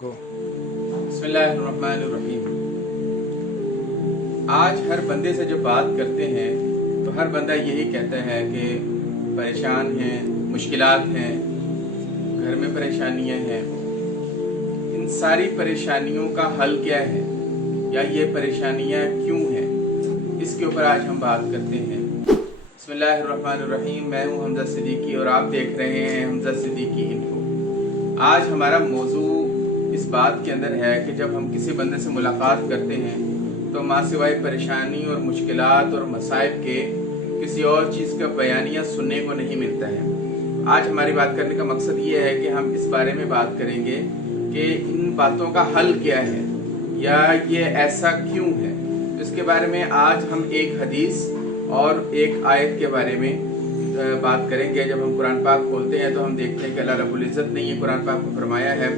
गो। बिस्मिल्लाहिर्रहमानिर्रहीम। आज हर बंदे से जब बात करते हैं तो हर बंदा यही कहता है कि परेशान हैं, मुश्किलात हैं, घर में परेशानियां हैं। इन सारी परेशानियों का हल क्या है या ये परेशानियां क्यों हैं, इसके ऊपर आज हम बात करते हैं। बिस्मिल्लाहिर्रहमानिर्रहीम। मैं हूं हमजा सिद्दीकी और आप देख रहे हैं हमजा सिद्दीकी इन्फो। आज हमारा मौजू इस बात के अंदर है कि जब हम किसी बंदे से मुलाकात करते हैं तो माँ सिवाय परेशानी और मुश्किलात और मसाइब के किसी और चीज़ का बयानिया सुनने को नहीं मिलता है। आज हमारी बात करने का मकसद ये है कि हम इस बारे में बात करेंगे कि इन बातों का हल क्या है या ये ऐसा क्यों है। तो इसके बारे में आज हम एक हदीस और एक आयत के बारे में बात करेंगे। जब हम कुरान पाक खोलते हैं तो हम देखते हैं कि अल्लाह रब्बुल इज़्ज़त ने ये कुरान पाक को फरमाया है,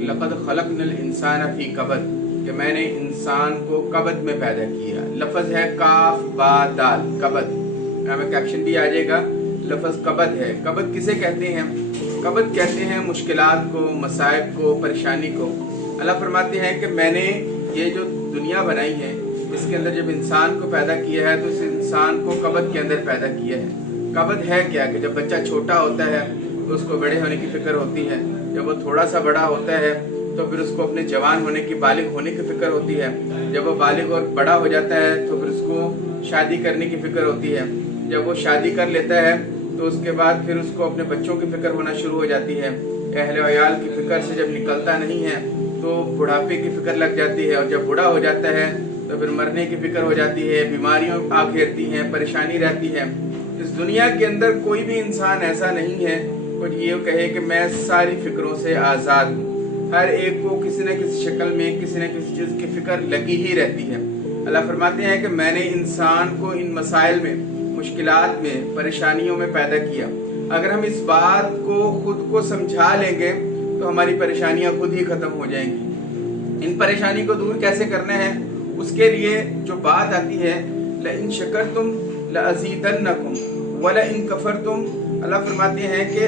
लक़द ख़लक़नल इंसान फ़ी कबद, कि मैंने इंसान को कबद में पैदा किया। लफ्ज़ है काफ बा दाल, कबद। हमें कैप्शन भी आ जाएगा। लफ्ज़ कबद है। कबद किसे कहते हैं? कबद कहते हैं मुश्किलात को, मसाइब को, परेशानी को। अल्लाह फरमाते हैं कि मैंने ये जो दुनिया बनाई है इसके अंदर जब इंसान को पैदा किया है तो इस इंसान को कबद के अंदर पैदा किया है। कबद है क्या कि जब बच्चा छोटा होता है तो उसको बड़े होने की फ़िक्र होती है। जब वो थोड़ा सा बड़ा होता है तो फिर उसको अपने जवान होने की, बालिग होने की फ़िक्र होती है। जब वो बालिग और बड़ा हो जाता है तो फिर उसको शादी करने की फ़िक्र होती है। जब वो शादी कर लेता है तो उसके बाद फिर उसको अपने बच्चों की फ़िक्र होना शुरू हो जाती है। अहले वयाल की फ़िक्र से जब निकलता नहीं है तो बुढ़ापे की फ़िक्र लग जाती है, और जब बूढ़ा हो जाता है तो फिर मरने की फ़िक्र हो जाती है, बीमारियों आ घेरती हैं, परेशानी रहती है। इस दुनिया के अंदर कोई भी इंसान ऐसा नहीं है कुछ ये कहे कि मैं सारी फ़िक्रों से आज़ाद हूँ। हर एक को किसी न किसी शक्ल में किसी न किसी चीज़ की फ़िक्र लगी ही रहती है। अल्लाह फरमाते हैं कि मैंने इंसान को इन मसाइल में, मुश्किलात में, परेशानियों में पैदा किया। अगर हम इस बात को खुद को समझा लेंगे तो हमारी परेशानियाँ खुद ही ख़त्म हो जाएंगी। इन परेशानी को दूर कैसे करना है उसके लिए जो बात आती है, लइन शकरतुम लअज़ीदन्नकुम वलइन कफरतुम। अल्लाह फरमाते हैं कि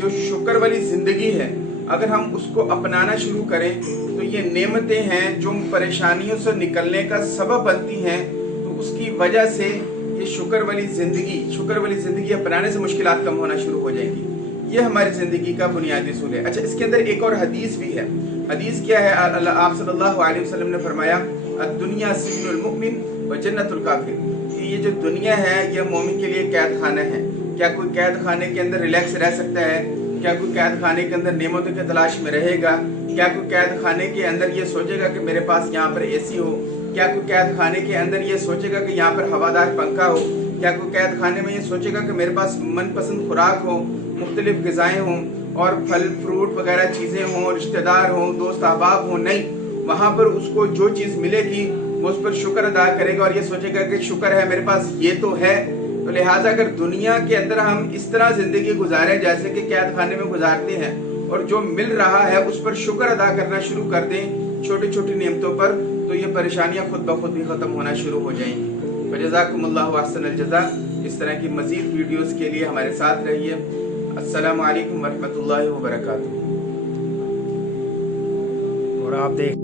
जो शुक्र वाली ज़िंदगी है अगर हम उसको अपनाना शुरू करें तो ये नेमतें हैं जो परेशानियों से निकलने का सबब बनती हैं, तो उसकी वजह से ये शुक्र वाली ज़िंदगी अपनाने से मुश्किलात कम होना शुरू हो जाएंगी। ये हमारी ज़िंदगी का बुनियादी असूल है। अच्छा, इसके अंदर एक और हदीस भी है। हदीस क्या है? आप सल्लल्लाहु अलैहि वसल्लम ने फरमाया, दुनिया सिजनुल मुमिन व जन्नतुल काफिर, कि ये जो दुनिया है ये मोमिन के लिए कैद खाना है। क्या कोई कैद खाने के अंदर रिलैक्स रह सकता है? क्या कोई कैद खाने के अंदर नेमतों की तलाश में रहेगा? क्या कोई कैद खाने के अंदर ये सोचेगा कि मेरे पास यहाँ पर एसी हो? क्या कोई कैद खाने के अंदर ये सोचेगा कि यहाँ पर हवादार पंखा हो? क्या कोई कैद खाने में ये सोचेगा कि मेरे पास मनपसंद खुराक हो, मुख्तलिफ ग़िज़ाएँ हों और फल फ्रूट वगैरह चीज़ें हों, रिश्तेदार हों, दोस्त अहबाब हों? नहीं, वहाँ पर उसको जो चीज़ मिलेगी वो उस पर शुक्र अदा करेगा और ये सोचेगा कि शुक्र है मेरे पास ये तो है। तो लिहाजा अगर दुनिया के अंदर हम इस तरह ज़िंदगी गुजारें जैसे कि कैद खाने में गुजारते हैं और जो मिल रहा है उस पर शुक्र अदा करना शुरू कर दें, छोटी छोटी नेमतों पर, तो ये परेशानियां खुद ब खुद ही ख़त्म होना शुरू हो जाएंगी। वजज़ाकुमुल्लाहु अहसनल जज़ा। इस तरह की मज़ीद वीडियोज़ के लिए हमारे साथ रहिए। अस्सलामु अलैकुम वरहमतुल्लाहि वबरकातुहू। और आप देख